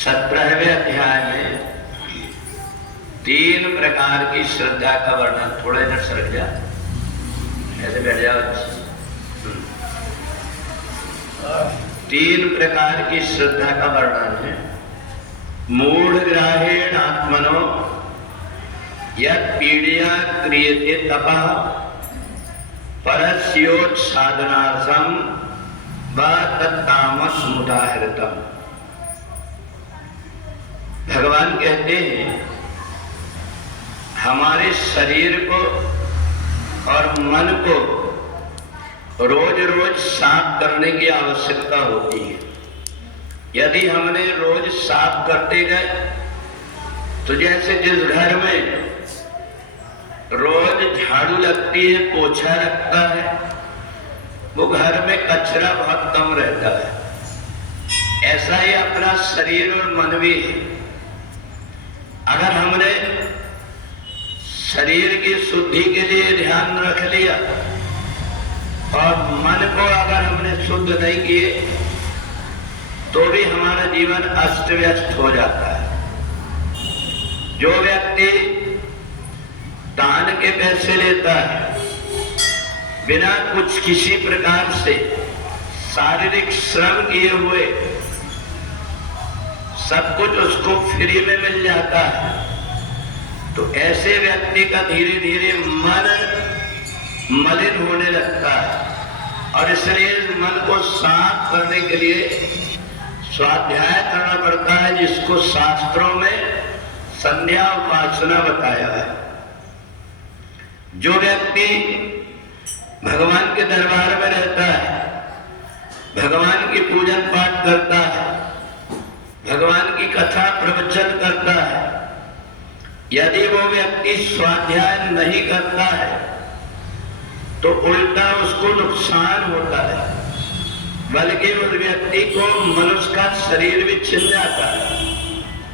17वें अध्याय में 3 प्रकार की श्रद्धा का वर्णन। थोड़ा इधर सरक जा, ऐसे बैठ जाओ। 3 प्रकार की श्रद्धा का वर्णन है। मूढ़ग्राहेण आत्मनो यत् पीड़या क्रियते तपः परस्योत्साधनार्थम व तत्तामस मुदाहृतम्। भगवान कहते हैं हमारे शरीर को और मन को रोज रोज साफ करने की आवश्यकता होती है। यदि हमने रोज साफ करते गए तो जैसे जिस घर में रोज झाड़ू लगती है, पोछा लगता है, वो घर में कचरा बहुत कम रहता है। ऐसा ही अपना शरीर और मन भी है। अगर हमने शरीर की शुद्धि के लिए ध्यान रख लिया और मन को अगर हमने शुद्ध नहीं किए तो भी हमारा जीवन अस्त व्यस्त हो जाता है। जो व्यक्ति दान के पैसे लेता है, बिना कुछ किसी प्रकार से शारीरिक श्रम किए हुए सब कुछ उसको फ्री में मिल जाता है, तो ऐसे व्यक्ति का धीरे धीरे मन मलिन होने लगता है। और इसलिए मन को साफ करने के लिए स्वाध्याय करना पड़ता है, जिसको शास्त्रों में संध्या उपासना बताया है। जो व्यक्ति भगवान के दरबार में रहता है, भगवान की पूजन पाठ करता है, भगवान की कथा प्रवचन करता है, यदि वो व्यक्ति स्वाध्याय नहीं करता है तो उल्टा उसको नुकसान होता है, बल्कि उस व्यक्ति को मनुष्य का शरीर भी छिन जाता है।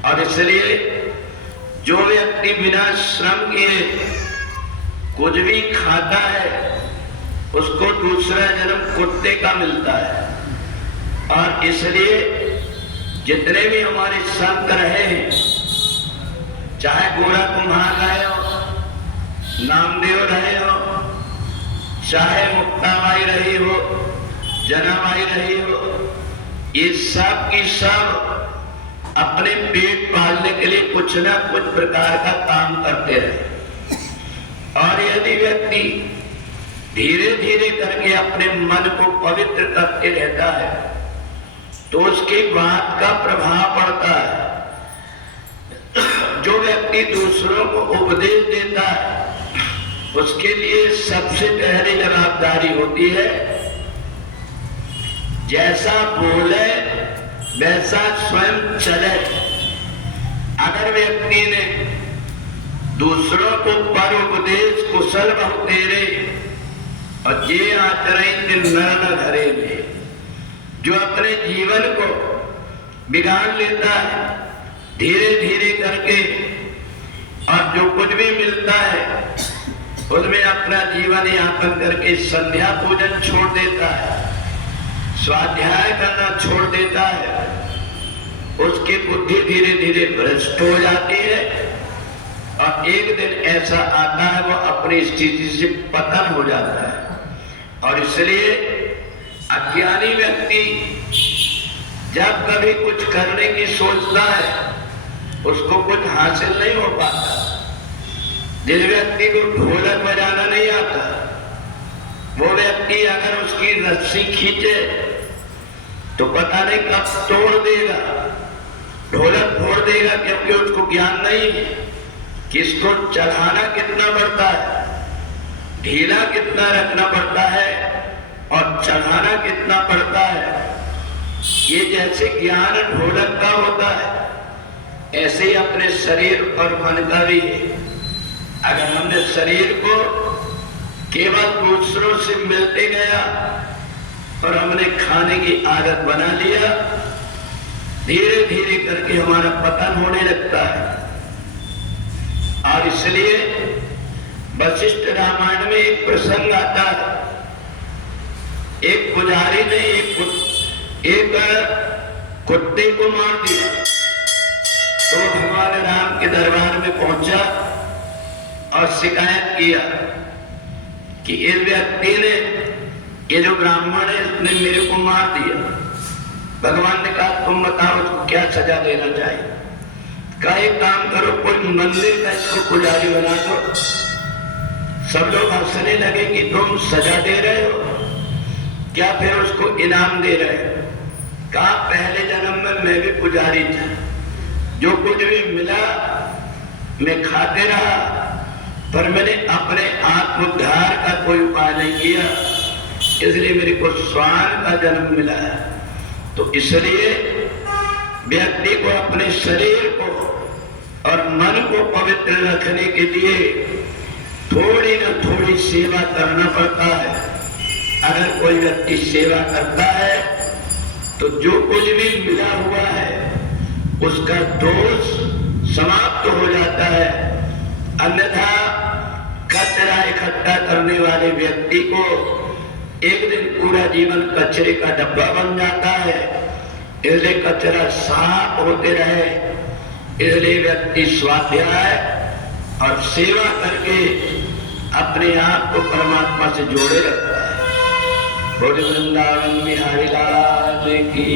और इसलिए जो व्यक्ति बिना श्रम किए कुछ भी खाता है उसको दूसरा जन्म कुत्ते का मिलता है। और इसलिए जितने भी हमारे संत रहे हैं, चाहे गोरा कुम्हार रहे हो, नामदेव रहे हो, चाहे मुक्ताबाई रही हो, जनाबाई रही हो, ये सब की सब अपने पेट पालने के लिए कुछ ना कुछ प्रकार का काम करते रहे। और यदि व्यक्ति धीरे धीरे करके अपने मन को पवित्र करते रहता है तो उसकी बात का प्रभाव पड़ता है। जो व्यक्ति दूसरों को उपदेश देता है उसके लिए सबसे पहली जवाबदारी होती है जैसा बोले वैसा स्वयं चले। अगर व्यक्ति ने दूसरों को पर उपदेश कुशल बहु तेरे और जे आचरण दिन न घरे में, जो अपने जीवन को बिगाड़ लेता है धीरे धीरे करके, और जो कुछ भी मिलता है उसमें अपना जीवन यापन करके संध्या पूजन छोड़ देता है, स्वाध्याय करना छोड़ देता है, उसकी बुद्धि धीरे धीरे भ्रष्ट हो जाती है। और एक दिन ऐसा आता है वो अपनी स्थिति से पतन हो जाता है। और इसलिए अज्ञानी व्यक्ति जब कभी कुछ करने की सोचता है उसको कुछ हासिल नहीं हो पाता। जिस व्यक्ति को ढोलक बजाना नहीं आता, वो व्यक्ति अगर उसकी रस्सी खींचे तो पता नहीं कब तोड़ देगा, ढोलक फोड़ देगा, क्योंकि उसको ज्ञान नहीं है कि इसको चढ़ाना कितना पड़ता है, ढीला कितना रखना पड़ता है और चढ़ाना कितना पड़ता है। ये जैसे ज्ञान ढोलक का होता है, ऐसे ही अपने शरीर और मन का भी है। अगर हमने शरीर को केवल दूसरों से मिलते गया और हमने खाने की आदत बना लिया, धीरे धीरे करके हमारा पतन होने लगता है। और इसलिए वशिष्ठ रामायण में एक प्रसंग आता है, एक पुजारी ने एक कुत्ते को मार दिया। तो भगवान राम के दरबार में पहुंचा और शिकायत किया कि इस व्यक्ति ने, ये जो ब्राह्मण है, इसने मेरे को मार दिया। भगवान ने कहा तुम बताओ इसको क्या सजा देना चाहिए। कहा एक काम करो, कोई मंदिर का इसको पुजारी बना दो। सब लोग हंसने लगे कि तुम सजा दे रहे हो क्या, फिर उसको इनाम दे रहे हो। कहा पहले जन्म में मैं भी पुजारी था, जो कुछ भी मिला मैं खाते रहा, पर मैंने अपने आत्मोद्धार का कोई उपाय नहीं किया, इसलिए मेरे को स्वान का जन्म मिला है। तो इसलिए व्यक्ति को अपने शरीर को और मन को पवित्र रखने के लिए थोड़ी न थोड़ी सेवा करना पड़ता है। अगर कोई व्यक्ति सेवा करता है तो जो कुछ भी मिला हुआ है उसका दोष समाप्त हो जाता है। अन्यथा कचरा इकट्ठा करने वाले व्यक्ति को एक दिन पूरा जीवन कचरे का डब्बा बन जाता है। इसलिए कचरा साफ होते रहे, इसलिए व्यक्ति स्वाध्याय और सेवा करके अपने आप को परमात्मा से जोड़े रखता है। बोल वृंदावन बिहारी लाल की।